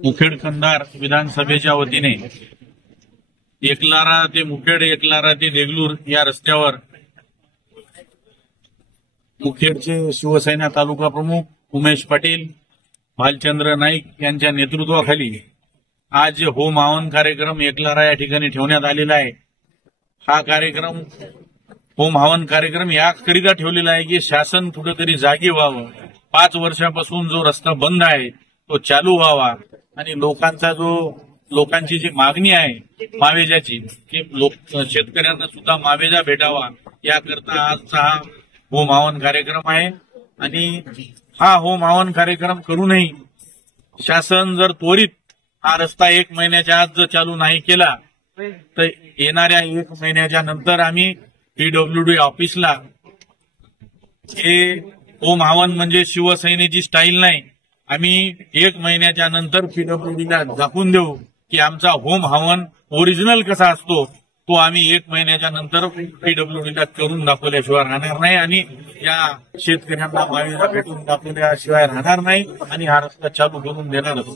मुखेड कंधार विधानसभेच्या वतीने एकलारा ते मुखेड, एकलारा ते देगलूर या रस्त्यावर मुखेडचे शिवसेना तालुका प्रमुख उमेश पाटील, भालचंद्र नाईक यांच्या नेतृत्वाखाली आज होम हवन कार्यक्रम एकलारा या ठिकाणी ठेवण्यात आलेला आहे। हा कार्यक्रम होम हवन कार्यक्रम याकरिता ठेवलेला आहे की शासन कुठेतरी जागी व्हावं। 5 वर्षापासून जो रस्ता बंद आहे तो चालू व्हावा आणि लोकांची जी मागणी आहे मावेजाची की शेतकऱ्यांना सुद्धा मावेजा भेटावा याकरता आजचा हा होम हवन कार्यक्रम आहे। आणि हा होम हवन कार्यक्रम करूनही शासन जर त्वरित हा रस्ता 1 महिन्याच्या आत जर चालू नाही केला तर येणाऱ्या 1 महिन्याच्या नंतर आम्ही पीडब्ल्यूडी ऑफिसला हे होम हवन म्हणजे शिवसेनेची स्टाईल नाही, आम्ही 1 महिन्याच्या नंतर पीडब्ल्यूडीला दाखवून देऊ की आमचा होम हवन ओरिजिनल कसा असतो तो आम्ही 1 महिन्याच्या नंतर पीडब्ल्यूडीला करून दाखवल्याशिवाय राहणार नाही आणि या शेतकऱ्यांना मावेजा भेटून दाखवल्याशिवाय राहणार नाही आणि हा रस्ता चालू करून देणारच।